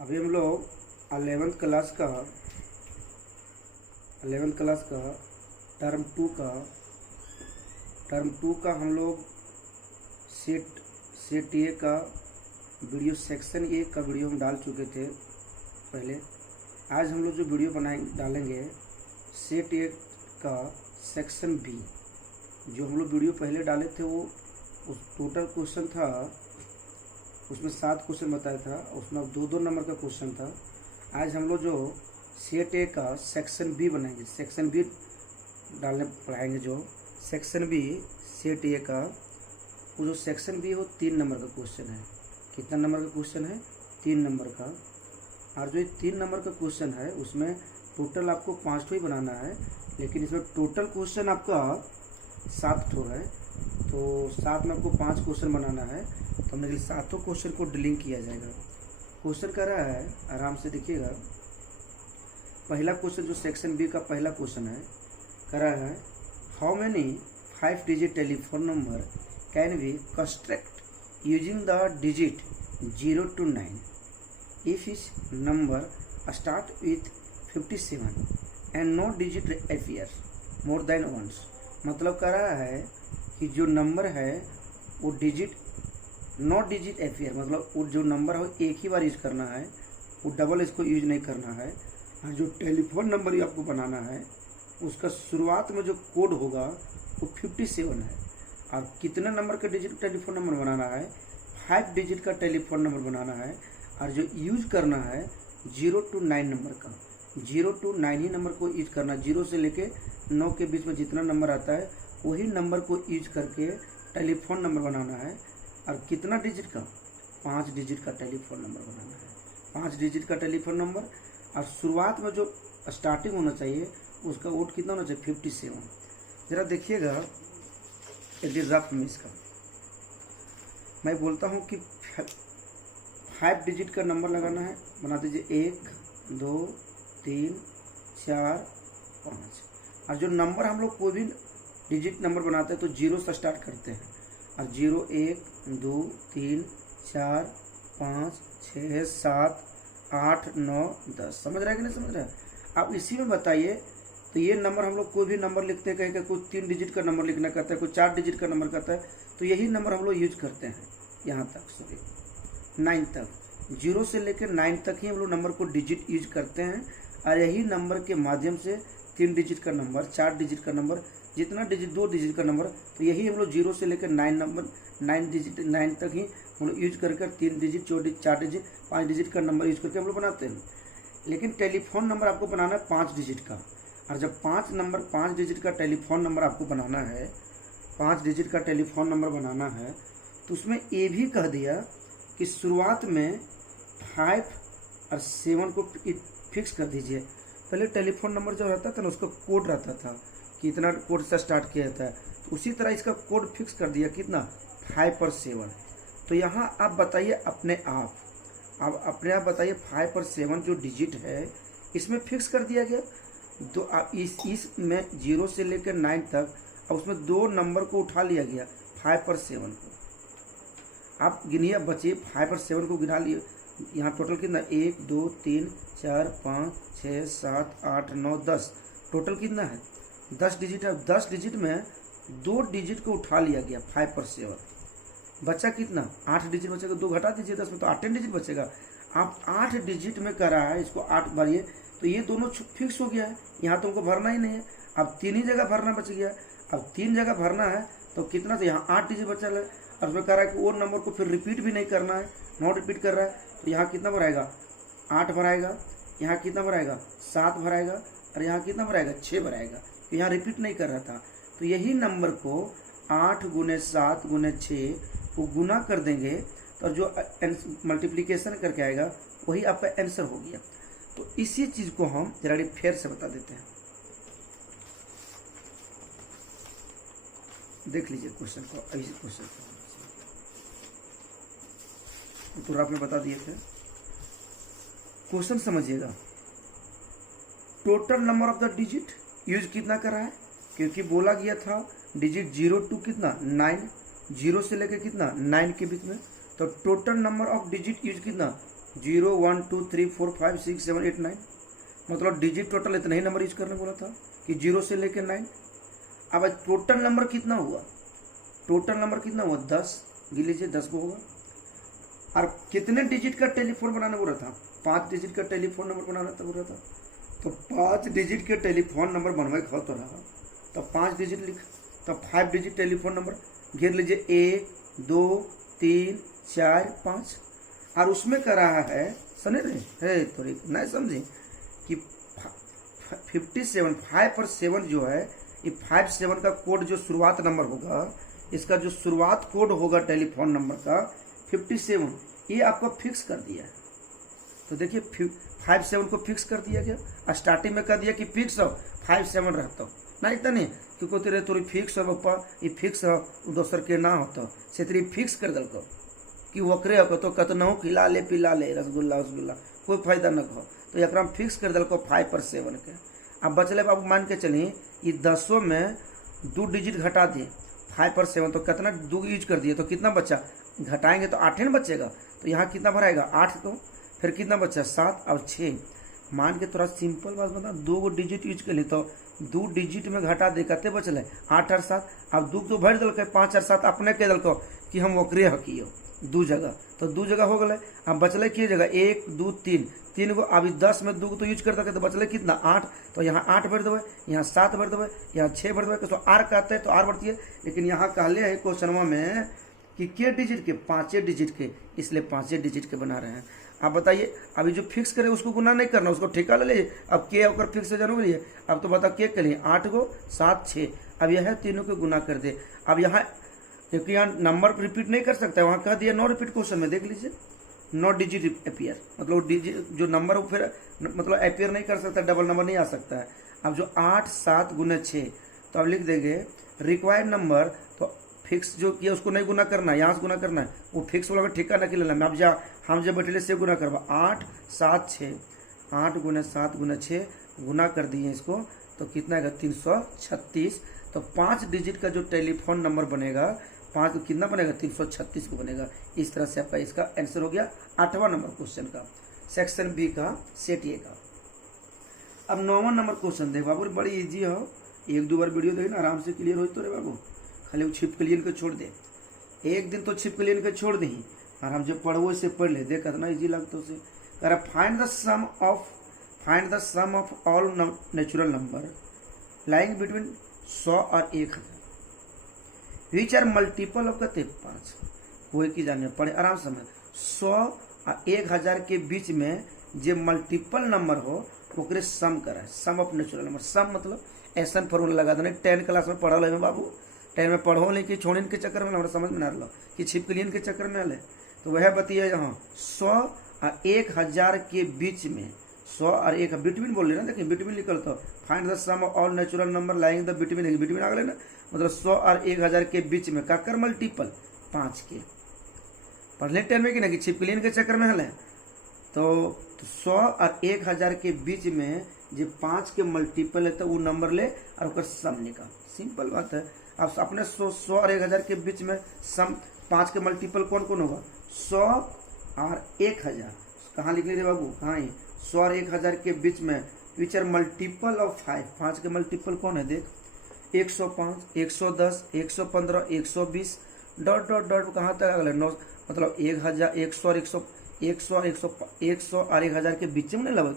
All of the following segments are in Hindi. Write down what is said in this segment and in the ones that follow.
अभी हम लोग 11th क्लास का टर्म टू का हम लोग सेट ए का वीडियो सेक्शन ए का वीडियो हम डाल चुके थे पहले। आज हम लोग जो वीडियो डालेंगे सेट ए का सेक्शन बी। जो हम लोग वीडियो पहले डाले थे वो उस टोटल क्वेश्चन था, उसमें 7 क्वेश्चन बताया था, उसमें 2-2 नंबर का क्वेश्चन था। आज हम लोग जो सेट ए का सेक्शन बी बनाएंगे, सेक्शन बी डालने पढ़ाएंगे। जो सेक्शन बी सेट ए का वो जो सेक्शन बी है वो 3 नंबर का क्वेश्चन है। कितना नंबर का क्वेश्चन है? 3 नंबर का। और जो 3 नंबर का क्वेश्चन है उसमें टोटल आपको 5 ही बनाना है, लेकिन इसमें टोटल क्वेश्चन आपका 7 है। तो 7 में आपको 5 क्वेश्चन बनाना है, तो हमने 7 क्वेश्चन को डिलिंक किया जाएगा। क्वेश्चन कर रहा है, आराम से देखिएगा। पहला क्वेश्चन जो सेक्शन बी का पहला क्वेश्चन है, कर रहा है how many 5 digit telephone number can be constructed using the digit 0 to 9 if इस number start with 57 and no digit appear more than once. मतलब कर रहा है कि जो नंबर है वो डिजिट नो डिजिट अपीयर, मतलब वो जो नंबर है वो एक ही बार यूज करना है, वो डबल इसको यूज नहीं करना है। और जो टेलीफोन नंबर ही आपको बनाना है उसका शुरुआत में जो कोड होगा वो 57 है। और कितने नंबर का डिजिट टेलीफोन नंबर बनाना है? 5 डिजिट का टेलीफोन नंबर बनाना है। और जो यूज करना है 0 to 9 नंबर का, 0 to 9 ही नंबर को यूज करना। 0 से लेके 9 के बीच में जितना नंबर आता है वही नंबर को यूज करके टेलीफोन नंबर बनाना है। और कितना डिजिट का? 5 डिजिट का टेलीफोन नंबर बनाना है। 5 डिजिट का टेलीफोन नंबर। और शुरुआत में जो स्टार्टिंग होना चाहिए उसका वोट कितना होना चाहिए? 57। जरा देखिएगा एक रफ में इसका मैं बोलता हूँ कि 5 डिजिट का नंबर लगाना है, बना दीजिए 1 2 3 4 5। और जो नंबर हम लोग कोई भी डिजिट नंबर बनाते हैं तो 0 से स्टार्ट करते हैं। और 0 1 2 3 4 5 6 7 8 9 10। समझ रहा है कि नहीं समझ रहा है? आप इसी में बताइए। तो ये नंबर हम लोग कोई भी नंबर लिखते हैं, कहीं कोई 3 डिजिट का नंबर लिखना कहता है, कोई 4 डिजिट का नंबर कहता है, तो यही नंबर हम लोग यूज करते हैं यहाँ तक, सॉरी 9 तक। 0 से लेकर 9 तक ही हम लोग नंबर को डिजिट यूज करते हैं। और यही नंबर के माध्यम से 3 डिजिट का नंबर, 4 डिजिट का नंबर, जितना डिजिट 2 डिजिट का नंबर, तो यही हम लोग 0 से लेकर 9 तक ही हम लोग यूज करके 3 डिजिट 4 डिजिट 5 डिजिट का नंबर यूज करके हम लोग बनाते हैं। लेकिन टेलीफोन नंबर आपको बनाना है 5 डिजिट का। और जब 5 डिजिट का टेलीफोन नंबर आपको बनाना है, 5 डिजिट का टेलीफोन नंबर बनाना है, तो उसमें ये भी कह दिया कि शुरुआत में 5 और 7 को फिक्स कर दीजिए। पहले टेलीफोन नंबर जो रहता था ना उसका कोड रहता था कि इतना कोड से स्टार्ट किया जाता है, तो उसी तरह इसका कोड फिक्स कर दिया। कितना? 5 और 7। तो यहाँ आप बताइए अपने आप बताइए 5 और 7 जो डिजिट है इसमें फिक्स कर दिया गया। तो आप इसमें 0 से लेकर 9 तक अब उसमें 2 नंबर को उठा लिया गया, 5 और 7 को। आप गिनिए बच्चे, 5 और 7 को गिना लिए। यहाँ टोटल कितना? 1 2 3 4 5 6 7 8 9 10। टोटल कितना है? 10 डिजिट है। 10 डिजिट में 2 डिजिट को उठा लिया गया, 5 और 7। बचा कितना? 8 डिजिट बचेगा। 2 घटा दीजिए 10 में तो 8 डिजिट बचेगा। आप 8 डिजिट में कर रहा है, इसको 8 भरिए, तो ये दोनों फिक्स हो गया है। यहाँ तुमको भरना ही नहीं है। अब 3 ही जगह भरना बच गया। अब 3 जगह भरना है तो कितना? तो यहाँ 8 डिजिट बचा है। और उसमें कह रहा है कि वो नंबर को फिर रिपीट भी नहीं करना है, नॉट रिपीट कर रहा है। तो यहाँ कितना भराएगा? 8 भराएगा। यहाँ कितना भराएगा? 7 भराएगा। और यहाँ कितना भराएगा? 6 भराएगा। तो यहाँ रिपीट नहीं कर रहा था। तो यही नंबर को 8 × 7 × 6 को गुना कर देंगे तो जो मल्टीप्लिकेशन करके आएगा वही आपका आंसर हो गया। तो इसी चीज को हम जरा फिर से बता देते हैं। देख लीजिए क्वेश्चन को। इसी क्वेश्चन को तो आपने बता दिए थे। क्वेश्चन समझिएगा। Total number of the digit use कितना कर रहा है? क्योंकि बोला गया था डिजिट 0 to कितना? 9। 0 से लेकर कितना? 9 के बीच में। तो total number of digit use कितना? 0 1 2 3 4 5 6 7 8 9, मतलब डिजिट टोटल इतना ही नंबर यूज करने बोला था कि 0 से लेकर 9। अब टोटल नंबर कितना हुआ, टोटल नंबर कितना हुआ 10, गिन लीजिए 10 को होगा। और कितने डिजिट का टेलीफोन बनाना बोला था, 5 डिजिट का टेलीफोन नंबर बनाना था बोला था। तो 5 डिजिट के टेलीफोन नंबर बनवाए खा तो रहा, तो 5 डिजिट लिख, तो 5 डिजिट टेलीफोन नंबर घेर लीजिए 1 2 3 4 5। और उसमें कर रहा है समझ रहे है थोड़ी नहीं समझे कि 57 5 पर 7 जो है ये 57 का कोड जो शुरुआत नंबर होगा, इसका जो शुरुआत कोड होगा टेलीफोन नंबर का 57, ये आपको फिक्स कर दिया है। तो देखिए 57 को फिक्स कर दिया गया, स्टार्टिंग में कर दिया कि फिक्स हो 57 रहता हो ना, इतना नहीं क्योंकि तेरे थोड़ी फिक्स हो पप्पा, ये फिक्स हो दोसर के ना होता से तेरी फिक्स कर दल को कि वकरे हो तो कतनहु खिला ले पिला ले रसगुल्ला रसगुल्ला कोई फायदा न हो, तो एक फिक्स कर दल को 5 पर 7 के। अब बचले बाबू मान के चलिए ये 10 में 2 डिजिट घटा दिए 5 पर 7, तो कितना 2 यूज कर दिए तो कितना बच्चा, घटाएंगे तो 8 न बचेगा, तो यहाँ कितना भराएगा 8 को, फिर कितना बचा 7 और 6। मान के थोड़ा सिंपल बात बता, 2 डिजिट यूज कर ली तो 2 डिजिट में घटा दे कते बचल 8 और 7, अब 2 तो भर दल 5 और 7 अपने कह दल कि हम ओकरे हकियो 2 जगह, तो 2 जगह हो गए। अब बचल की जगह 1 2 3 गो, अभी 10 में 2 तो यूज कर दे तो बचल कितना 8, तो यहाँ 8 भर देवे, यहाँ 7 भर देवे, यहाँ 6 भर देवे, तो आर कहते हैं तो आर बढ़ती है। लेकिन यहाँ कहले है क्वेश्चन में कि के डिजिट के 5 डिजिट के, इसलिए 5 डिजिट के बना रहे हैं। आप बताइए अभी जो फिक्स करे उसको गुना नहीं करना, उसको ठेका ले लीजिए। अब के होकर फिक्स जरूरी है, अब तो बता के लिए 8 गो 7 6, अब यह तीनों को गुना कर दे। अब यहाँ क्योंकि यहाँ नंबर रिपीट नहीं कर सकता है, वहाँ कह दिया नो रिपीट क्वेश्चन में, देख लीजिए नो डिजिट अपियर, मतलब डिजिट जो नंबर वो फिर मतलब अपियर नहीं कर सकता, डबल नंबर नहीं आ सकता है। अब जो 8 7 गुना 6, तो अब लिख देंगे रिक्वायर्ड नंबर, तो फिक्स जो किया उसको नहीं गुना करना है, यहाँ से गुना करना है, वो फिक्स वाला ठेका न लेना। अब जा हम जब बैठे से गुना करवा 8 7 6, 8 गुना 7 गुना 6 गुना कर दिए इसको, तो कितना है 336। तो 5 डिजिट का जो टेलीफोन नंबर बनेगा 5 को कितना बनेगा 336 को बनेगा। इस तरह से आपका इसका आंसर हो गया 8वां नंबर क्वेश्चन का, सेक्शन बी का सेट ए का। अब 9वां नंबर क्वेश्चन देख बाबू, बड़ी इजी हो, 1-2 बार वीडियो देखे ना आराम से क्लियर हो तो रे बाबू, खाली वो छिप क्लियर के छोड़ दे, एक दिन तो छिप क्लियर के छोड़ दी और हम जब पढ़ो से पढ़ ले, देख कितना इजी लगता उसे। कह रहा find the sum of all natural number lying between 100 और 1000 विच आर मल्टीपल ऑफ कहते 5, कोई की जाने पड़े आराम से। 100 और 1000 के बीच में जो मल्टीपल नंबर हो ओकरे सम करा, सम ऑफ नेचुरल नंबर। सम मतलब ऐसा फॉर्मूला लगा देना, 10 क्लास में पढ़ल है बाबू, 10 में पढ़ो नहीं कि छोड़न के चक्कर में हमारा समझ में ना रहा कि छिपकलियन के चक्कर में आले, तो वह बतिया यहाँ 100 और 1000 के बीच में, 100 और 1 बिटवीन बोल रहे ना, देखिए बिटवीन निकल, तो find the sum of all natural number lying the between, between आ गए ना, मतलब 100 और 1000 के बीच में काकर मल्टीपल 5 के पढ़ ले 10 में कि ना कि छिपकलियन के चक्कर में हल है। तो 100 और 1000 के बीच में जो 5 के मल्टीपल है तो वो नंबर ले और उसका सम निकाल, सिंपल बात है। अब अपने 100 और 1000 के बीच में सम 5 के मल्टीपल कौन कौन होगा, 100 और 1000, कहाँ लिख लीजिए बाबू, कहाँ है 100 और 1000 के बीच में विच आर मल्टीपल ऑफ 5, 5 के मल्टीपल कौन है देख, 105 110 115 120 डॉट डॉट डॉट कहाँ तक अगले 9, मतलब 1000 100 और 100 और 1000 के बीच में नहीं लगे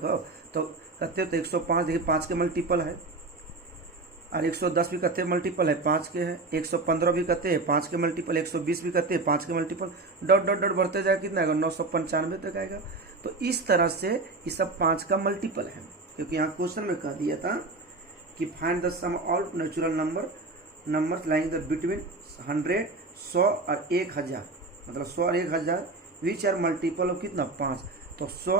तो कहते तो 105 देखिए 5 के मल्टीपल है, और 110 भी कहते हैं मल्टीपल है 5 के है, 115 भी कहते हैं 5 के मल्टीपल, 120 भी कहते हैं 5 के मल्टीपल, डॉट डॉट डॉट बढ़ते जाएगा कितना आएगा 995 तक आएगा। तो इस तरह से ये सब 5 का मल्टीपल है, क्योंकि यहाँ क्वेश्चन में कह दिया था कि find the sum all natural number lying the between 100 100 और 1000, मतलब 100 और 1000 विच आर मल्टीपल ऑफ कितना 5, तो 100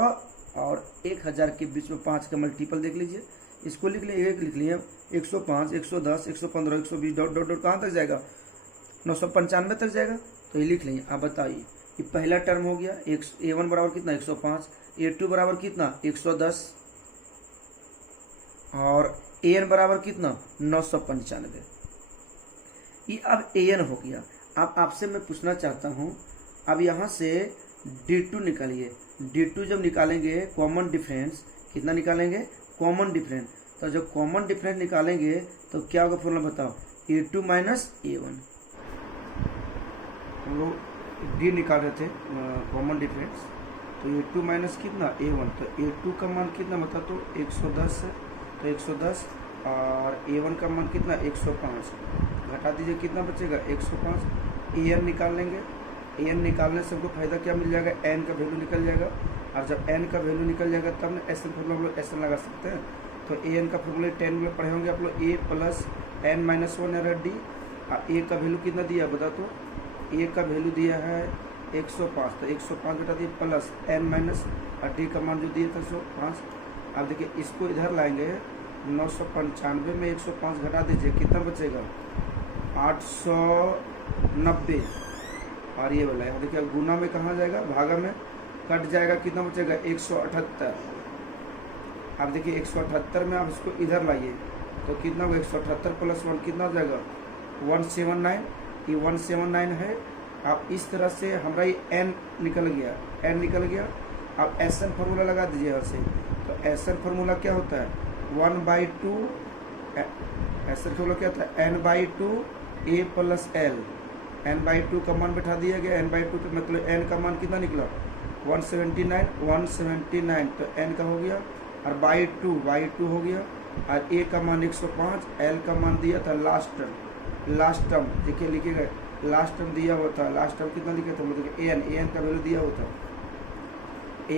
और 1000 के बीच में 5 का मल्टीपल देख लीजिए, इसको लिख लिए, एक लिख लिए 105 110 115 120 डॉट डॉट डॉट कहाँ तक जाएगा 995 तक जाएगा। तो ये लिख लेंगे। आप बताइए कि पहला टर्म हो गया A1 बराबर कितना 105, A2 बराबर कितना 110 और AN बराबर कितना 995। ये अब AN हो गया। अब आपसे मैं पूछना चाहता हूँ, अब यहाँ से D2 निकालिए। D2 जब निकालेंगे कॉमन डिफरेंस, कितना निकालेंगे? Common difference. तो जब कॉमन डिफरेंस निकालेंगे तो क्या होगा फॉर्मूला बताओ? A2 minus A1। हम लोग D निकाल रहे थे कॉमन डिफरेंस, तो A2 माइनस कितना? A1। तो A2 का मान कितना बता? तो 110 है, तो 110 और A1 का मान कितना? 105। घटा दीजिए, कितना बचेगा? 105। an निकाल लेंगे। an निकालने से हमको फायदा क्या मिल जाएगा? n का वैल्यू निकल जाएगा, और जब n का वैल्यू निकल जाएगा तब ना एस एन फॉर्मूला हम लोग एस एन लगा सकते हैं। तो an का फॉर्मूला 10 में पढ़े होंगे आप लोग, a प्लस n माइनस 1 है d। और a का वैल्यू कितना दिया बता? तो a का वैल्यू दिया है 105, तो 105 घटा दिए प्लस n माइनस, और d का मान जो दिया था 105। अब देखिए इसको इधर लाएंगे, 995 में 105 घटा दीजिए, कितना बचेगा? 890। और ये वाला है देखिए गुना में कहाँ जाएगा? भागा में कट जाएगा, कितना बचेगा? 178। अब देखिए 178 में आप इसको इधर लाइए तो कितना होगा? 178 प्लस 1 कितना हो जाएगा? 179। ये 179 है। अब इस तरह से हमारा ये n निकल गया, n निकल गया। अब एस एन फार्मूला लगा दीजिए यहाँ से। तो एस एन फार्मूला क्या होता है? 1/2। एस एन फार्मूला क्या होता है? n/2 a plus l। n/2 का मान बैठा दिया गया, n/2 तो मतलब n का मान कितना निकला? 179। तो n का हो गया, और बाई टू हो गया, और a का मान 105, l का मान दिया था लास्ट टर्म देखिए लिखे गए, लास्ट टर्म दिया हुआ था। लास्ट टर्म कितना लिखा था? मतलब an का वैल्यू दिया हुआ था।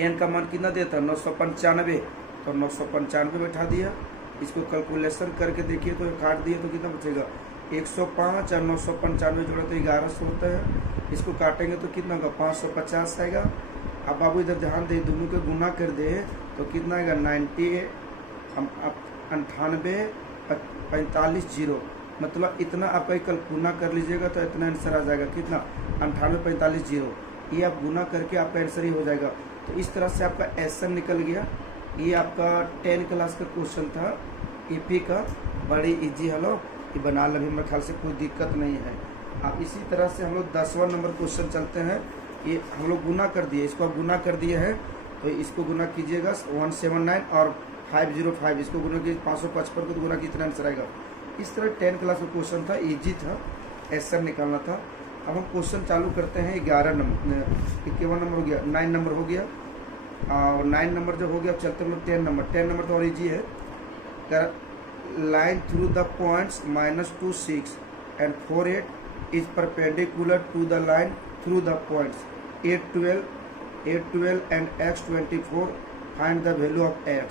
an का मान कितना दिया था? 995। तो 995 बैठा दिया। इसको कैलकुलेशन करके देखिए तो काट दिए तो कितना बचेगा? 105 और 995 जोड़ा तो 1100 होता है। इसको काटेंगे तो कितना होगा? 550 आएगा। अब बाबू इधर ध्यान दे, दोनों के गुना कर दे तो कितना आएगा? 98 मतलब इतना आप कल गुना कर लीजिएगा तो इतना आंसर आ जाएगा। कितना? 98 ये आप गुना करके आपका आंसर ही हो जाएगा। तो इस तरह से आपका एस एन निकल गया। ये आपका 10 क्लास का क्वेश्चन था ईपी का, बड़ी इजी है लो, ये बना लो, मेरे ख्याल से कोई दिक्कत नहीं है। अब इसी तरह से हम लोग 10वां नंबर क्वेश्चन चलते हैं। ये हम लोग गुना कर दिए, इसको आप गुना कर दिए हैं तो इसको गुना कीजिएगा 179 और 505, इसको गुना कीजिए 555 को गुना कितना आंसर आएगा? इस तरह 10 क्लास का क्वेश्चन था, इजी था, एस एन निकालना था। अब हम क्वेश्चन चालू करते हैं। 51 नंबर हो गया, 9 नंबर हो गया, और 9 नंबर जब हो गया चलते हम लोग 10 नंबर तो और इजी है। line through the points -2, 6 and 4, 8 is perpendicular to the line through the points 8, 12 and x 24. Find the value of x।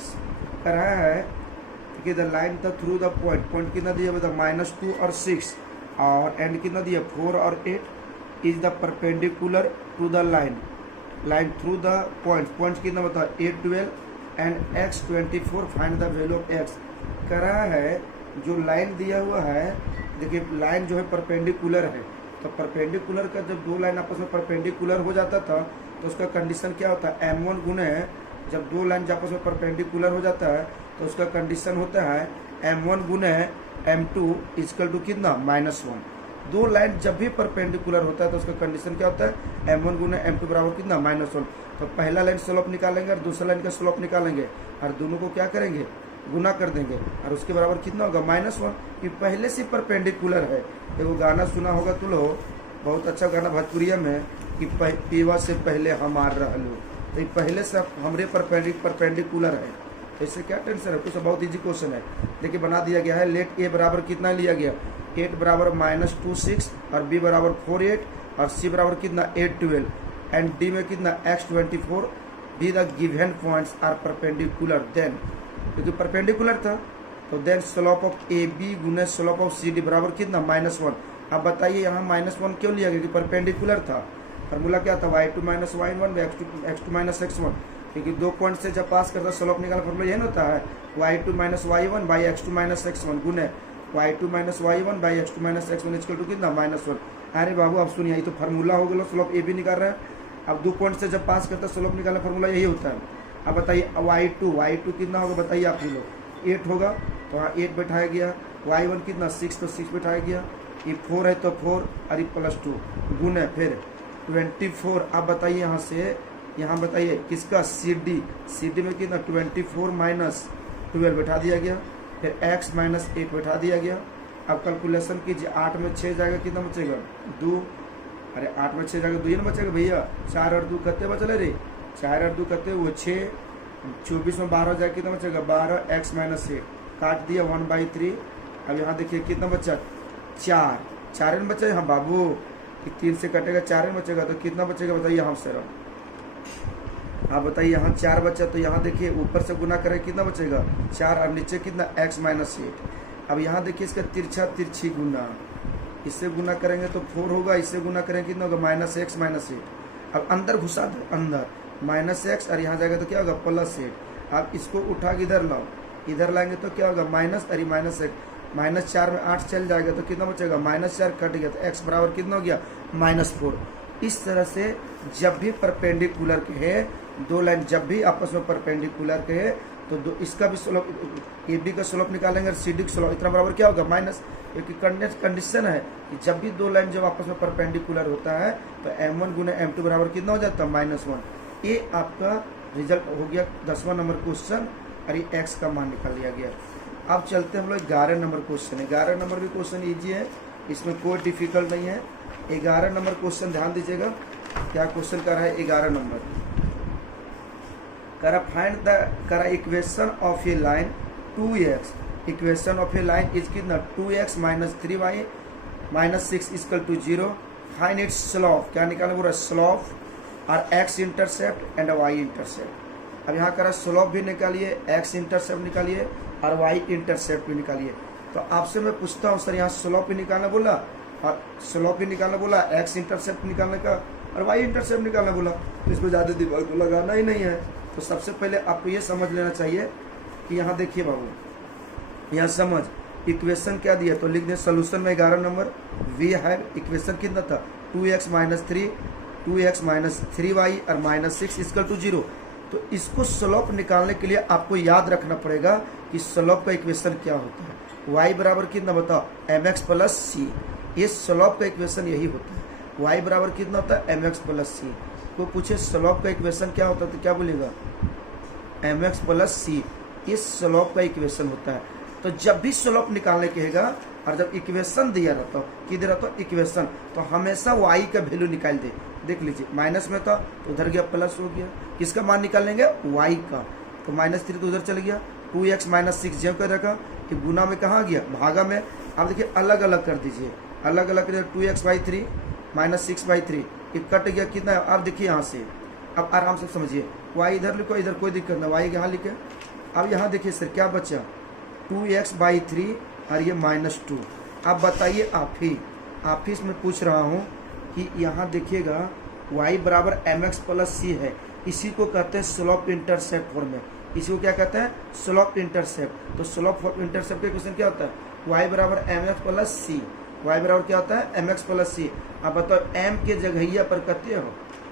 कर रहा है कि the line the through the point कितना दिया बता? -2 और 6, और एंड कितना दिया? 4 और 8 is the perpendicular to the line through the point कितना बता? 8, 12 and x 24। Find the value of x। कह रहा है जो लाइन दिया हुआ है, देखिए लाइन जो है परपेंडिकुलर है, तो परपेंडिकुलर का जब दो लाइन आपस में परपेंडिकुलर हो जाता था तो उसका कंडीशन क्या होता है? m1 गुने, जब दो लाइन आपस में परपेंडिकुलर हो जाता है तो उसका कंडीशन होता है m1 गुने m2 इक्वल टू कितना? -1। दो लाइन जब भी परपेंडिकुलर होता है तो उसका कंडीशन क्या होता है? m1 गुने m2 बराबर कितना? -1। तो पहला लाइन स्लोप निकालेंगे और दूसरा लाइन का स्लोप निकालेंगे, और दोनों को क्या करेंगे? गुना कर देंगे, और उसके बराबर कितना होगा? -1। कि पहले से परपेंडिकुलर है। एगो गाना सुना होगा तुम लोग, बहुत अच्छा गाना भोजपुरिया में, कि पीवा से पहले हमार रहलो, तो ये पहले से हमरे परपेंडिकुलर है। तो इससे क्या टेंशन है? कुछ बहुत इजी क्वेश्चन है। देखिए बना दिया गया है। लेट ए बराबर कितना लिया गया? 8 बराबर -2, 6, और बी बराबर 4, 8, और सी बराबर कितना? 8, 12, एंड डी में कितना? x 24। D the given points are perpendicular. Then क्योंकि परपेंडिकुलर था तो then slope of A B गुने स्लोप ऑफ सी डी बराबर कितना? -1। अब बताइए यहाँ -1 क्यों लिया गया? कि परपेंडिकुलर था। फार्मूला क्या था? y2 - y1 x2 - x1, क्योंकि दो पॉइंट से जब पास करता स्लोप निकालना फार्मूला यही होता है, y2 - y1 by x2 - x1 गुने y2 - y1 by x2 - x1 equal to कितना? -1। अरे बाबू अब सुनिए, ये तो फार्मूला हो गया, स्लोप ए भी निकाल रहा है। अब दो पॉइंट से जब पास करता स्लोप निकालना फार्मूला यही होता है। अब बताइए y2 कितना होगा? बताइए आप लोग। 8 होगा तो हाँ 8 बैठाया गया। y1 कितना? 6, तो 6 बैठाया गया। ये 4 है तो 4 और ये +2 गुने फिर 24। आप बताइए यहाँ से, यहाँ बताइए किसका, सी डी में कितना 24 माइनस 12 बैठा दिया गया, फिर x माइनस 8 बैठा दिया गया। अब कैलकुलेशन कीजिए, 8 में 6 जाएगा, कितना बचेगा 2। अरे 8 में 6 जाएगा 2 ही ना बचेगा भैया। 4 और 2 कते बचले रे, 4 और 2 कते वो 6। 24 में 12 जाएगा, कितना बचेगा 12, x माइनस 8 काट दिया 1/3। अब यहाँ देखिए कितना बचा 4 में बचा। हाँ बाबू, 3 से कटेगा 4 में बचेगा, तो कितना बचेगा बताइए हम सर। आप बताइए, यहाँ 4 बचा, तो यहाँ देखिए ऊपर से गुना करें कितना बचेगा 4, और नीचे कितना x माइनस 8। अब यहाँ देखिए इसका तिरछी गुना, इससे गुना करेंगे तो 4 होगा, इससे गुना करेंगे कितना होगा -x माइनस 8। अब अंदर घुसा दो, अंदर -x, और यहाँ जाएगा तो क्या होगा +8। आप इसको उठा के इधर लाओ, इधर लाएंगे तो क्या होगा माइनस, अरे -1 -4 में 8 चल जाएगा, तो कितना बचेगा -4 कट गया, तो x बराबर कितना हो गया -4। इस तरह से जब भी परपेंडिकुलर के है दो लाइन, जब भी आपस में परपेंडिकुलर के है तो दो, इसका भी स्लोप, ए बी का स्लोप निकालेंगे और सी डी का स्लोप, इतना बराबर क्या होगा माइनस। क्योंकि कंडीशन है कि जब भी दो लाइन जब आपस में परपेंडिकुलर होता है तो m1 गुना m2 बराबर कितना हो जाता है -1। ये आपका रिजल्ट हो गया 10वां नंबर क्वेश्चन, और ये x का मान निकाल लिया गया। अब चलते हैं हम लोग 11 नंबर क्वेश्चन। 11 नंबर भी क्वेश्चन ईजी है, इसमें कोई डिफिकल्ट नहीं है। 11 नंबर क्वेश्चन ध्यान दीजिएगा, क्या क्वेश्चन कर रहा है 11 नंबर। करा फाइंड द करा equation of a line 2x, equation of a line is कितना 2x minus 3y minus 6 equal to 0। Find its slope, क्या निकालना बोल रहा है स्लोप, और x intercept and y intercept. अब यहाँ करा स्लोप भी निकालिए, x इंटरसेप्ट निकालिए, और y इंटरसेप्ट भी निकालिए। तो आपसे मैं पूछता हूँ सर, यहाँ स्लोप भी निकालना बोला, और स्लोप भी निकालना बोला, x इंटरसेप्ट निकालने का और y इंटरसेप्ट निकालना बोला, तो इसको ज़्यादा दिमाग तो लगाना ही नहीं है। तो सबसे पहले आपको ये समझ लेना चाहिए कि यहाँ देखिए बाबू, यहाँ समझ इक्वेशन क्या दिया, तो लिख दें सोल्यूशन में 11 नंबर वी है। इक्वेशन कितना था 2x minus 3, 2x minus 3y और -6 इक्वल टू 0। तो इसको स्लोप निकालने के लिए आपको याद रखना पड़ेगा कि स्लोप का इक्वेशन क्या होता है। y बराबर कितना बताओ mx प्लस सी, ये स्लोप का इक्वेशन यही होता है। y बराबर कितना होता है mx प्लस सी। को पूछे स्लोप का इक्वेशन क्या होता है तो क्या बोलेगा mx प्लस सी, ये स्लोप का इक्वेशन होता है। तो जब भी स्लोप निकालने कहेगा और जब इक्वेशन दिया रहता हो, किधर रहता हो इक्वेशन, तो हमेशा y का वैल्यू निकाल दे। देख लीजिए माइनस में था तो उधर गया प्लस हो गया, किसका मान निकाल लेंगे y का, तो -3 तो उधर चल गया, 2x माइनस 6 जब कर रखा कि गुना में कहाँ गया भागा में। अब देखिए अलग अलग कर दीजिए, अलग अलग कर 2x/3 -6/3, ये कट गया कितना है। अब देखिए यहाँ से, अब आराम से समझिए, y इधर लिखो, इधर कोई दिक्कत ना, y यहाँ लिखे। अब यहाँ देखिए सर क्या बचा 2x/3 और ये -2। अब बताइए आप ही इसमें पूछ रहा हूँ कि यहाँ देखिएगा y बराबर mx प्लस सी है, इसी को कहते हैं स्लोप इंटरसेप्ट फॉर्म में। इसी को क्या कहते हैं स्लोप इंटरसेप्ट। तो स्लोप इंटरसेप्ट का क्वेश्चन क्या होता है y बराबर mx प्लस सी, y बराबर क्या होता है mx प्लस सी। अब बताओ m के जगहिया पर कहते हो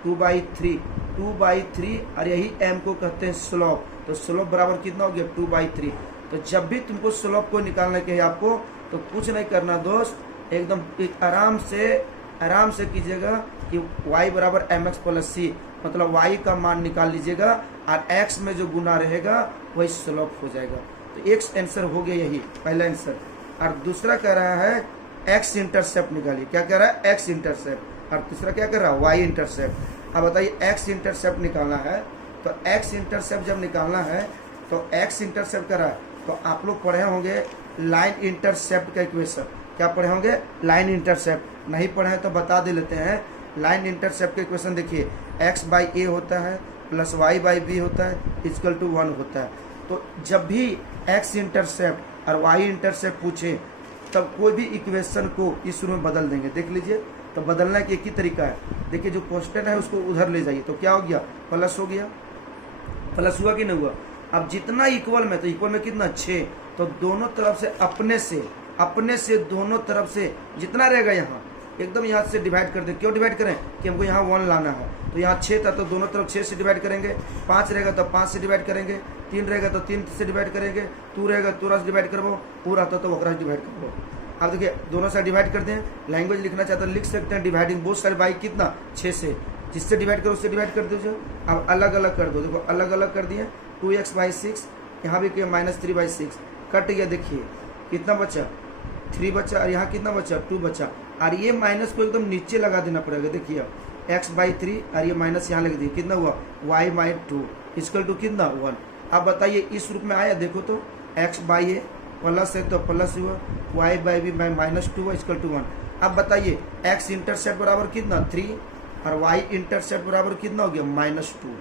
2/3 और यही m को कहते हैं स्लोप। तो स्लोप बराबर कितना हो गया 2/3। तो जब भी तुमको स्लोप को निकालने के है आपको, तो कुछ नहीं करना दोस्त, एकदम आराम से कीजिएगा कि y बराबर mx प्लस सी, मतलब y का मान निकाल लीजिएगा और x में जो गुना रहेगा वही स्लोप हो जाएगा। तो एक आंसर हो गया, यही पहला आंसर। और दूसरा कह रहा है x इंटरसेप्ट निकालिए, क्या कह रहा है x इंटरसेप्ट, और तीसरा क्या कर रहा है y इंटरसेप्ट। अब बताइए x इंटरसेप्ट निकालना है, तो x इंटरसेप्ट जब निकालना है तो x इंटरसेप्ट कर रहा है, तो आप लोग पढ़े होंगे लाइन इंटरसेप्ट का इक्वेशन। क्या पढ़े होंगे लाइन इंटरसेप्ट, नहीं पढ़े हैं तो बता दे लेते हैं। लाइन इंटरसेप्ट का इक्वेशन देखिए x/a होता है प्लस y/b होता है इक्वल टू 1 होता है। तो जब भी x इंटरसेप्ट और y इंटरसेप्ट पूछे तब कोई भी इक्वेशन को इस रूप में बदल देंगे। देख लीजिए, तो बदलना के एक ही तरीका है। देखिए जो कांस्टेंट है उसको उधर ले जाइए, तो क्या हो गया प्लस हो गया, प्लस हुआ कि नहीं हुआ। अब जितना इक्वल में, तो इक्वल में कितना 6, तो दोनों तरफ से अपने से दोनों तरफ से जितना रहेगा यहाँ एकदम यहाँ से डिवाइड कर दें। क्यों डिवाइड करें कि हमको यहाँ 1 लाना है। तो यहाँ 6 था तो दोनों तरफ 6 से डिवाइड करेंगे, 5 रहेगा तो 5 से डिवाइड करेंगे, 3 रहेगा तो 3 से डिवाइड करेंगे, 2 रहेगा तो 2 से डिवाइड करबो, 4 आता तो ओकरा डिवाइड करबो। अब देखिए दोनों साइड डिवाइड करते हैं, लैंग्वेज लिखना चाहते हैं लिख सकते हैं, डिवाइडिंग बोथ साइड बाई कितना 6 से, जिससे डिवाइड करो उससे डिवाइड कर दो। अब अलग अलग कर दो, देखो अलग अलग कर दिए 2x/6, यहाँ भी किया -3/6 कट गया। देखिए कितना बचा 3 बचा, और यहाँ कितना बचा 2 बचा, और ये माइनस को एकदम नीचे लगा देना पड़ेगा। देखिए x/3 और ये माइनस यहाँ लग दिए, कितना हुआ y/2 इक्वल टू कितना 1। अब बताइए इस रूप में आया, देखो तो x/a प्लस है तो प्लस हुआ, y/b -2 इक्वल टू 1। अब बताइए x इंटरसेप्ट बराबर कितना 3 और y इंटरसेप्ट बराबर कितना हो गया -2।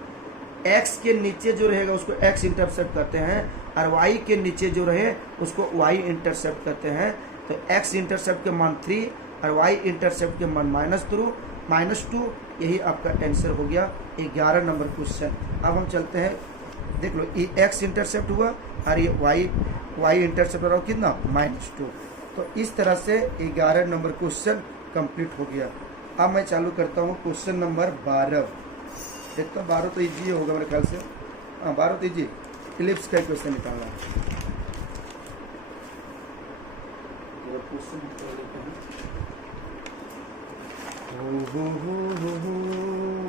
x के नीचे जो रहेगा उसको x इंटरसेप्ट करते हैं, और y के नीचे जो रहे उसको y इंटरसेप्ट करते हैं। तो x इंटरसेप्ट के मान 3 और y इंटरसेप्ट के मान -2, यही आपका आंसर हो गया 11 नंबर क्वेश्चन। अब हम चलते हैं, देख लो ये x इंटरसेप्ट हुआ और ये y इंटरसेप्ट रहा कितना -2। तो इस तरह से 11 नंबर क्वेश्चन कंप्लीट हो गया। अब मैं चालू करता हूँ क्वेश्चन नंबर 12। देखता हूँ 12 तो इजी होगा मेरे ख्याल से, हाँ 12 तो इजी, इलिप्स का क्वेश्चन निकालना है।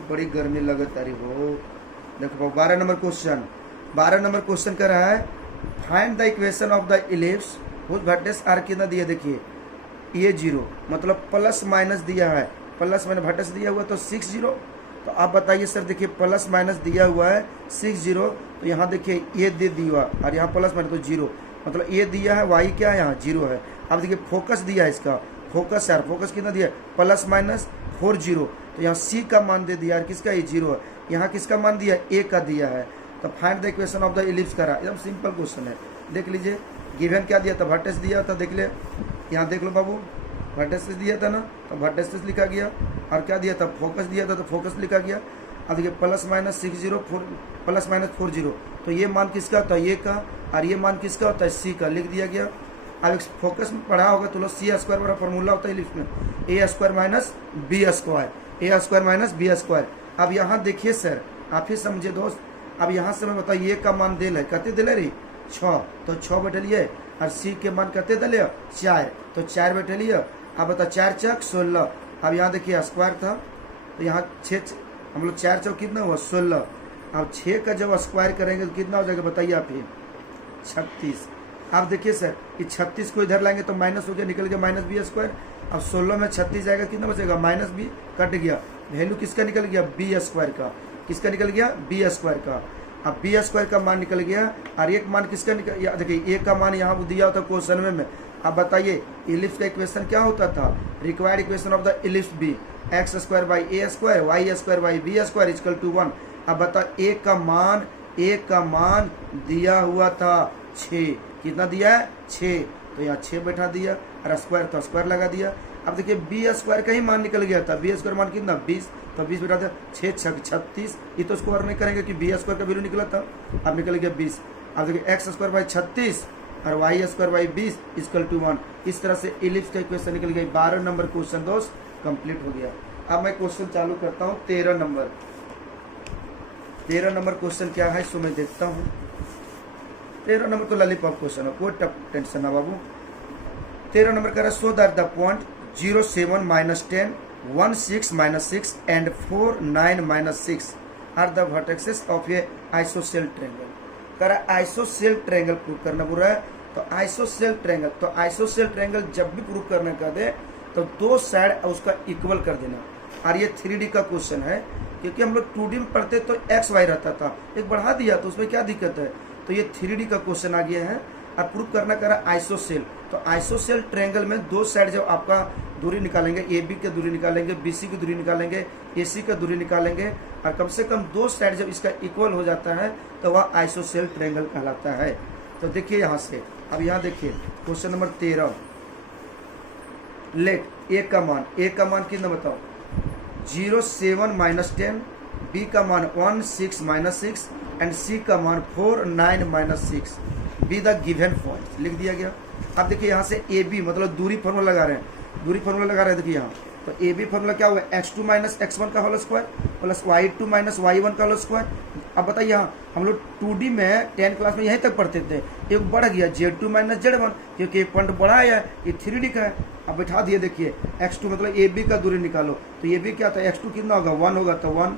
बड़ी गर्मी लगत आ रही हो। देखो 12 नंबर क्वेश्चन कर रहा है, find the equation of the ellipse whose vertex are कितना दिया। देखिए ये 0 मतलब प्लस माइनस दिया है, प्लस माइनस वर्टेक्स दिया हुआ तो 6 0। तो आप बताइए सर, देखिए प्लस माइनस दिया हुआ है 6 0, तो यहाँ देखिए ये दे दिया और यहाँ प्लस माइनस तो 0, मतलब ये दिया है y क्या है यहाँ 0 है। अब देखिए फोकस दिया है, इसका फोकस यार फोकस कितना दिया है +-4 0, तो यहाँ c का मान दे दिया, किसका ये 0 है, यहाँ किसका मान दिया a का दिया है। तो find the equation of the ellipse करा, एकदम सिंपल क्वेश्चन है। देख लीजिए गिवन क्या दिया था, वर्टेक्स दिया था, देख ले यहाँ देख लो बाबू, वर्टेक्स दिया था ना तो वर्टेक्स लिखा गया, और क्या दिया था फोकस दिया था तो फोकस लिखा गया। अब देखिए +-6 0 +-4 0, तो ये मान किसका होता है, ये का, और ये मान किसका होता है c का, लिख दिया गया। अब एक फोकस में पढ़ा होगा तो लो c² वाला फॉर्मूला होता है इलिप्स में, a² - b²। अब यहाँ देखिए सर, आप ही समझे दोस्त, अब यहाँ से मैं बताओ ये का मान दिल है, कहते दिले रही 6, तो 6 बैठलिए, और c के मान कहते दिले 4, तो 4 बैठलिए। अब बता 4 चक 16, अब यहाँ देखिए स्क्वायर था तो यहाँ 6, हम लोग 4 चौक कितना हुआ 16, अब 6 का जब स्क्वायर करेंगे तो कितना हो जाएगा बताइए आप ही 36। आप देखिए सर कि 36 को इधर लाएंगे तो माइनस हो गया, निकल गया -b²। अब 16 में 36 जाएगा कितना बचेगा -b, कट गया, वैल्यू किसका निकल गया b² का, किसका निकल गया b² का। अब b² का मान निकल गया, और एक मान किसका निकल गया, देखिए एक का मान यहाँ दिया होता क्वेश्चन में। अब बताइए इलिप्स का इक्वेशन क्या होता था, required equation of the ellipse b x² / a² y² / b² = 1। अब बता एक का मान दिया हुआ था 6, कितना दिया है 6, तो यहाँ 6 बैठा दिया, और स्क्वायर तो स्क्वायर लगा दिया। अब देखिए b² का ही मान निकल गया था, b² मान कितना 20, तो 20 बैठा था 6 6 36, ये तो स्क्वायर नहीं करेंगे कि b² का वैल्यू निकला था, अब निकल गया 20। अब देखिए x² / 36 और y² / 20 = 1। इस तरह से इलिप्स का इक्वेशन निकल गया। 12 नंबर क्वेश्चन दोस्त कंप्लीट हो गया। अब मैं क्वेश्चन चालू करता हूँ 13 नंबर क्वेश्चन क्या है सो मैं देखता हूँ। 13 नंबर तो लॉलीपॉप क्वेश्चन है, कोई टेंशन ना बाबू। 13 नंबर का show that the point 0 7 -10 1 6 -6 and 4 9 -6 are the vertexes of a isosceles triangle. करा आइसोसेल ट्रायंगल प्रूव करना पूरा है। तो आइसोसेल ट्रायंगल जब भी प्रूव करना कर दे तो दो साइड उसका इक्वल कर देना। और ये 3D का क्वेश्चन है, क्योंकि हम लोग 2D में पढ़ते तो x y रहता था, एक बढ़ा दिया तो उसमें क्या दिक्कत है। तो ये 3D का क्वेश्चन आ गया है। अब प्रूव करना करा आइसोसेल, तो आइसोसेल ट्रायंगल में दो साइड जब आपका दूरी निकालेंगे, AB की दूरी निकालेंगे, BC की दूरी निकालेंगे, AC की दूरी निकालेंगे, और कम से कम दो साइड जब इसका इक्वल हो जाता है तो वह आइसोसेल ट्रायंगल कहलाता है। तो देखिए यहाँ से, अब यहाँ देखिए क्वेश्चन नंबर 13, लेट A का मान कितना बताओ 0 7 -10, B का मान 1 6 -6 एंड C का मान 4 9 -6 बी द गिवन पॉइंट लिख दिया गया। अब देखिए यहाँ से AB मतलब दूरी फॉर्मूला लगा रहे हैं, देखिए यहाँ तो ए बी फॉर्मूला क्या होगा, x2 माइनस x1 का whole square plus y2 minus y1 का होल स्क्वायर। अब बताइए यहाँ हम लोग 2D में 10 क्लास में यहीं तक पढ़ते थे, एक बढ़ गया z2 माइनस z1 क्योंकि एक पॉइंट बढ़ा है, ये 3D का है। अब बैठा दिए, देखिए x2 मतलब ए बी का दूरी निकालो, तो ये भी क्या था, x2 कितना होगा 1 होगा तो 1,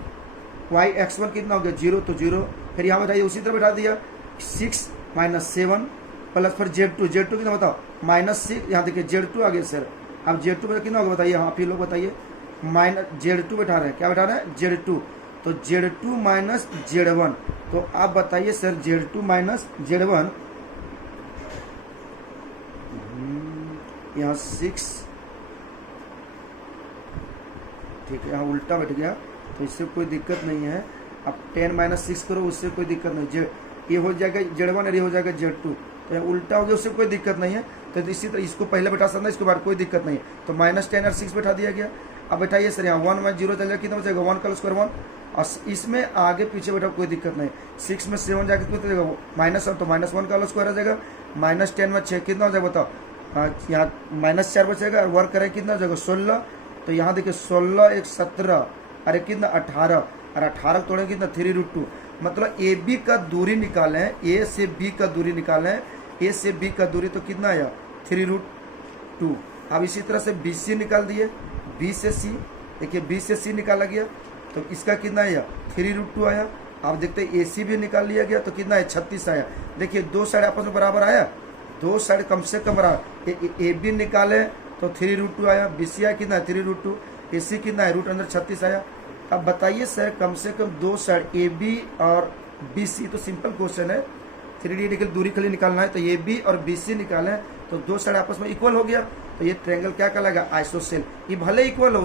y x1 कितना हो गया 0 तो 0, फिर यहाँ बताइए उसी तरह बैठा दिया 6 माइनस 7 प्लस फिर z2 कितना बताओ -6, यहाँ देखिए z2 आ गया सर। अब z2 में कितना होगा बताइए, आप ही लोग बताइए, माइनस z2 बैठा रहे हैं, क्या बैठा रहे हैं z2, तो z2 माइनस z1, तो आप बताइए सर z2 माइनस z1, यहाँ 6, ठीक है, यहाँ उल्टा बैठ गया तो इससे कोई दिक्कत नहीं है। अब 10 माइनस 6 करो, उससे कोई दिक्कत नहीं, ये हो जाएगा z1 और ये हो जाएगा z2, तो यहाँ उल्टा हो गया, उससे कोई दिक्कत नहीं है। तो इसी तरह इसको पहले बैठा सकता है, इसके बाद कोई दिक्कत नहीं है, तो -10 और 6 बैठा दिया गया। अब बैठाइए सर यहाँ 1 में 0 चल जाएगा, कितना हो जाएगा 1 का स्क्वायर 1, और इसमें आगे पीछे बैठा कोई दिक्कत नहीं, 6 में 7 जाकर कितना हो जाएगा -1, तो -1 का स्क्वायर आ जाएगा, -10 में 6 कितना हो जाएगा बताओ, यहाँ -4 बचेगा, वर्क करें कितना हो जाएगा 16, तो यहाँ देखिए 16 एक 17, अरे कितना 18, और 18 तोड़े कितना 3√2, मतलब ए बी का दूरी निकालें, ए से बी का दूरी निकालें, ए से बी का दूरी तो कितना आया 3√2। अब इसी तरह से बी सी निकाल दिए, बी से सी, देखिए बी से सी निकाला गया तो इसका कितना आया 3√2 आया। आप देखते हैं ए सी भी निकाल लिया गया तो कितना है 36 आया। देखिए दो साइड आपस में बराबर आया, दो साइड कम से कम बराबर, ए बी निकाले तो 3√2 आया, बी सी आया कितना है 3√2, ए सी कितना है √36 आया। अब बताइए सर कम से कम दो साइड ए बी और बी सी, तो सिंपल क्वेश्चन है, 3D की दूरी खाली निकालना है, तो ए बी और बी सी निकालें तो दो साइड आपस में इक्वल हो गया, तो ये ट्रायंगल क्या कहलाएगा आइसोसेल। ये भले इक्वल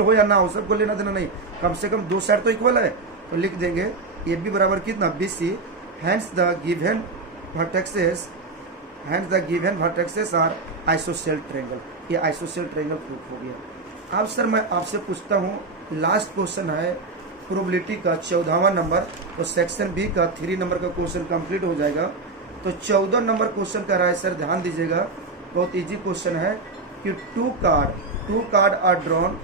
हो या ना हो, सबको लेना देना नहीं, कम से कम दो साइड तो इक्वल है, तो लिख देंगे ए बी बराबर कितना B C, hence the given vertexes are isosceles triangle. ये आइसोसेल ट्रायंगल प्रूफ हो गया। अब सर मैं आपसे पूछता हूँ, लास्ट क्वेश्चन है प्रोबेबिलिटी का 14वां नंबर, तो सेक्शन बी का 3 नंबर का क्वेश्चन कंप्लीट हो जाएगा। तो 14 नंबर क्वेश्चन का रहा है सर, ध्यान दीजिएगा, बहुत इजी क्वेश्चन है कि two card are drawn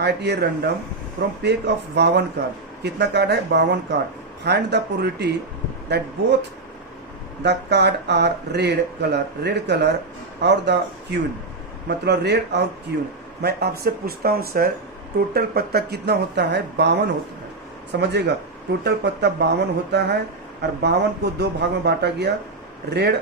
at a random from pack of 52 card. कितना कार्ड है 52 card. Find the probability that both the card are red colour और द क्यून, मतलब रेड और क्यून। मैं आपसे पूछता हूँ सर टोटल पत्ता कितना होता है 52 होता है, समझिएगा टोटल पत्ता 52 होता है, और 52 को दो भाग में बांटा गया, रेड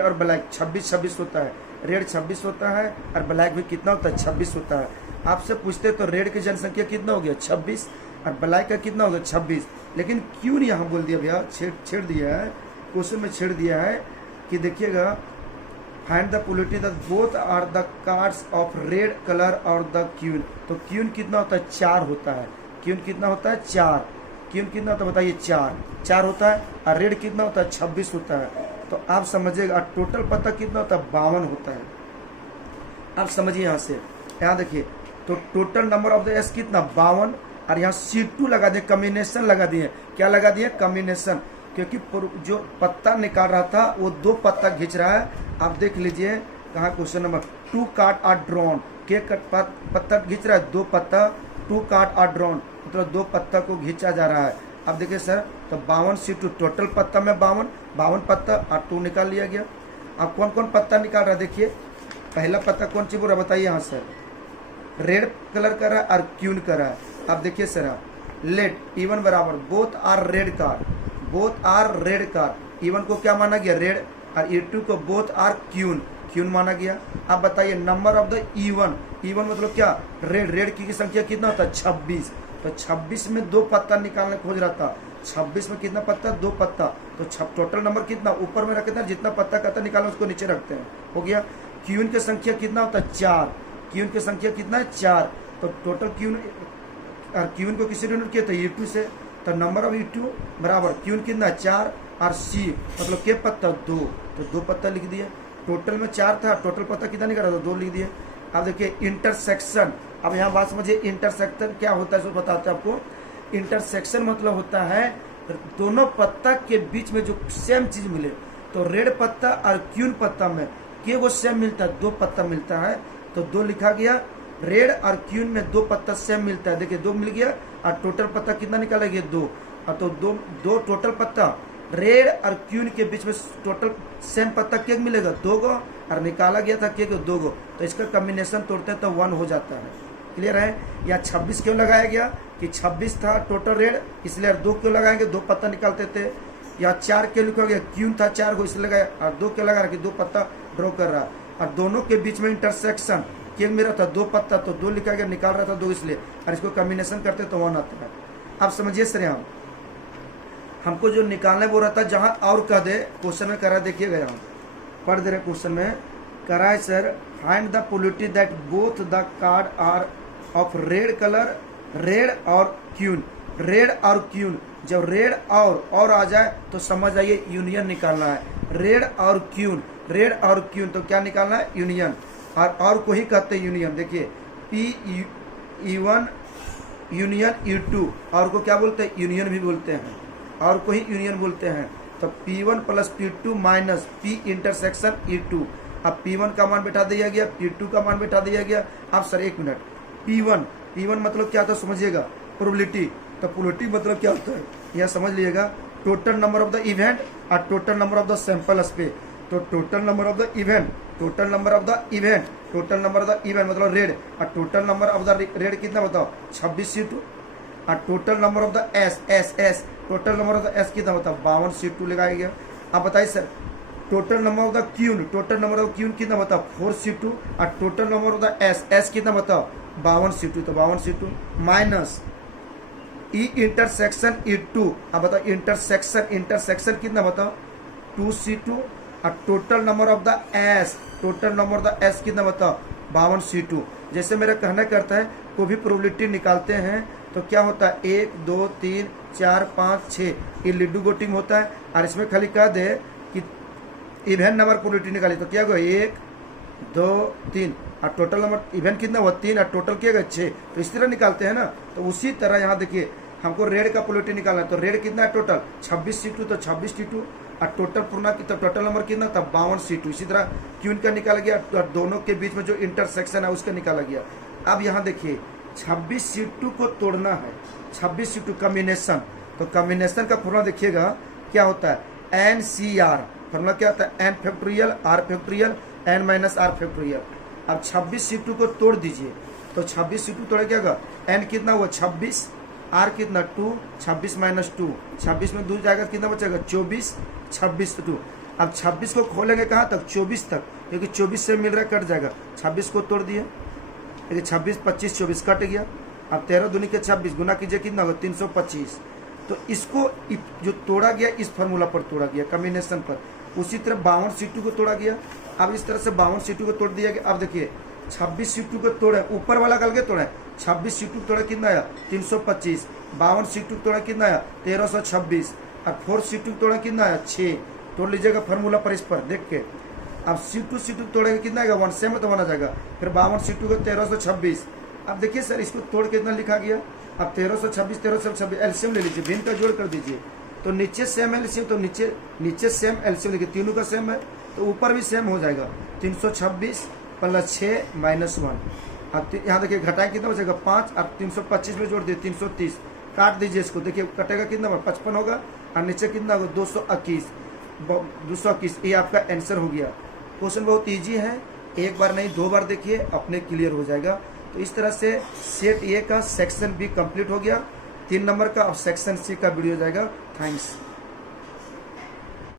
और ब्लैक 26 होता है, रेड 26 होता है और ब्लैक भी कितना होता है 26 होता है। आपसे पूछते तो रेड की जनसंख्या कितना हो गया 26 और ब्लैक का कितना हो गया 26, लेकिन क्यों नहीं यहाँ बोल दिया भैया, छेड़ दिया है क्वेश्चन में, छेड़ दिया है कि देखिएगा find the probability that both are the cards of red colour और द क्यून। तो क्यून कितना होता है 4 होता है, क्यून कितना होता है 4, क्यून कितना होता है बताइए 4 होता है, और रेड कितना होता है 26 होता है। तो आप समझिएगा टोटल पत्ता कितना होता है 52 होता है। आप समझिए यहाँ से, यहाँ देखिए तो total number of the ace कितना 52, और यहाँ C2 लगा दिए, कम्बिनेशन लगा दिए, क्या लगा दिए कम्बिनेशन, क्योंकि जो पत्ता निकाल रहा था वो 2 पत्ता खींच रहा है। आप देख लीजिए कहाँ question number 2 card are drawn, के पत्ता खींच रहा है 2 पत्ता, 2 कार्ड आर ड्रॉन मतलब 2 पत्ता को खींचा जा रहा है। अब देखिए सर तो 52 C2 टोटल पत्ता में 52 पत्ता और 2 निकाल लिया गया। अब कौन कौन पत्ता निकाल रहा है देखिए, पहला पत्ता कौन सी बोल रहा बताइए यहाँ सर, रेड कलर कर रहा है और क्यून कर रहा है। अब देखिए सर लेट इवन बराबर both are red car, even को क्या माना गया रेड, और E2 को बोथ आर क्यून माना गया। अब बताइए नंबर ऑफ द इवन मतलब क्या रेड की संख्या कितना होता है 26, तो 26 में 2 पत्ता निकालने खोज रहा था, 26 में कितना पत्ता 2 पत्ता, तो टोटल नंबर कितना ऊपर में रखते हैं, जितना पत्ता कहता निकालो उसको नीचे रखते हैं, हो गया। क्यून की संख्या कितना होता है 4, क्यून की संख्या कितना है 4, तो टोटल क्यून को किसी डिनोट किया तो E2 से, तो नंबर ऑफ E2 बराबर क्यून कितना 4 और C मतलब के पत्ता 2, तो 2 पत्ता लिख दिए। टोटल में 4 था, टोटल पत्ता कितना निकला था 2 लिख दिए। अब देखिए इंटरसेक्शन, अब यहाँ बात समझिए इंटरसेक्शन क्या होता है, सो बताते हैं आपको। इंटरसेक्शन मतलब होता है दोनों पत्ता के बीच में जो सेम चीज मिले, तो रेड पत्ता और क्यून पत्ता में के वो सेम मिलता है 2 पत्ता मिलता है, तो 2 लिखा गया। रेड और क्यून में 2 पत्ता सेम मिलता है, देखिए 2 मिल गया और टोटल पत्ता कितना निकालेंगे 2, और तो 2 टोटल पत्ता रेड और क्यून के बीच में टोटल सेम पत्ता क्या मिलेगा 2 गो, और निकाला गया था क्या 2 गो, तो इसका कॉम्बिनेशन तोड़ते हैं तो 1 हो जाता है। क्लियर है। या 26 क्यों लगाया गया कि 26 था टोटल रेड, इसलिए 2 क्यों लगाएंगे 2 पत्ता निकालते थे। या 4 क्यों लिखा गया, क्यून था 4 को इसलिए लगाया, और 2 क्यों लगा रहा कि 2 पत्ता ड्रॉ कर रहा, और दोनों के बीच में इंटरसेक्शन क्या मेरा था 2 पत्ता, तो 2 लिखा गया, निकाल रहा था 2 इसलिए, और इसको कॉम्बिनेशन करते तो 1 आता है। आप समझिए सर, यहाँ हमको जो निकालना है वो रहता है जहां और कह दे, क्वेश्चन में करा देखिएगा, यहाँ पढ़ दे रहे क्वेश्चन में करा है sir, find the probability that both the card are of red colour, red और क्यून। रेड और क्यून, जब रेड और आ जाए तो समझ आइए यूनियन निकालना है। रेड और क्यून, रेड और क्यून, तो क्या निकालना है यूनियन, और को ही कहते हैं यूनियन। देखिए P1 यूनियन U2, और को क्या बोलते हैं यूनियन भी बोलते हैं, और को ही यूनियन बोलते हैं। तो P1 plus P2 minus P intersection E2। अब P1 का मान बैठा दिया गया, P2 का मान बैठा दिया गया। अब सर 1 मिनट, P1 मतलब क्या था समझिएगा, प्रोबेबिलिटी। तो प्रोबेबिलिटी मतलब क्या होता है यह समझ लीजिएगा, total number of the event और total number of the sample space. तो total number of the event, total number of the event, total number of the event मतलब रेड, और total number of the red कितना बताओ 26 C2, और total number of the ace, total number of the ace कितना बताओ 52 C2 लगाया गया। अब बताइए sir total number of the queen, total number of queue कितना बताओ 4 C2, और total number of the ace कितना बताओ 52 C2, तो 52 C2 minus E intersection E2। अब बताओ इंटरसेक्शन कितना बताओ 2 C2, और total number of the ace, total number of the ace कितना बताओ 52 C2। जैसे मेरा कहना करता है कोई भी प्रोबेबिलिटी निकालते हैं तो क्या होता है 1 2 3 4 5 6, ये लिड्डू गोटिंग होता है, और इसमें खाली कह दे कि इवेंट नंबर प्रोबेबिलिटी निकाली तो क्या होगा 1 2 3, और टोटल नंबर इवेंट कितना हुआ 3, और टोटल क्या होगा 6। तो इस तरह निकालते हैं ना। तो उसी तरह यहाँ देखिए हमको रेड का प्रोबेबिलिटी निकालना है, तो रेड कितना है टोटल 26 C2, तो 26 C2, और टोटल पूर्णा की टोटल नंबर कितना था 52 C2। इसी तरह क्यून का निकाला गया, और दोनों के बीच में जो इंटरसेक्शन है उसका निकाला गया। अब यहाँ देखिए 26 C2 को तोड़ना है, 26 C2 कॉम्बिनेशन, तो कॉम्बिनेशन का फॉर्मूला देखिएगा क्या होता है NCR, फॉर्मूला क्या होता है n factorial r factorial n minus r factorial. अब 26 C2 को तोड़ दीजिए, तो 26 C2 तोड़े क्या होगा n कितना हुआ 26, r कितना 2, 26 माइनस 2, 26 में 2 जाएगा कितना बचेगा 24, 26 2। अब 26 को खोलेंगे कहाँ तक 24 तक, क्योंकि 24 से मिल रहा है कट जाएगा, 26 को तोड़ दिए, देखिए 26 25 24 कट गया। अब 13 दूनी के 26 गुना कीजिए कितना होगा 325। तो इसको जो तोड़ा गया इस फार्मूला पर तोड़ा गया कॉम्बिनेशन पर। उसी तरह 52 C2 को तोड़ा गया। अब इस तरह से 52 C2 को तोड़ दिया गया। अब देखिए 26 C2 को तोड़ा, ऊपर वाला करके तोड़ा, 26 C2 तोड़ा कितना आया 325, 52 C2 तोड़ा कितना आया 1326, और 4 C2 तोड़ा कितना आया 6। तोड़ लीजिएगा फार्मूला पर इस पर देख के। अब C2 तोड़ेंगे कितना आएगा 1 सेम तो बना जाएगा, फिर 52 C2 को 1326। अब देखिए सर इसको तोड़ कितना लिखा गया, अब 1326 एलसीएम ले लीजिए, भिन्न का जोड़ कर दीजिए, तो नीचे सेम एलसीएम, तो नीचे सेम एलसीएम लिखिए, तीनों का सेम है तो ऊपर भी सेम हो जाएगा 326 प्लस 6 माइनस 1। अब यहाँ देखिए घटाएं कितना बचेगा 5, अब 325 में जोड़ दिए 330, काट दीजिए इसको, देखिए कटेगा कितना 55 होगा, और नीचे कितना होगा 221, ये आपका आंसर हो गया। क्वेश्चन बहुत इजी है, एक बार नहीं 2 बार देखिए अपने क्लियर हो जाएगा। तो इस तरह से सेट ए का सेक्शन बी कंप्लीट हो गया, 3 नंबर का, और सेक्शन सी का वीडियो जाएगा। थैंक्स।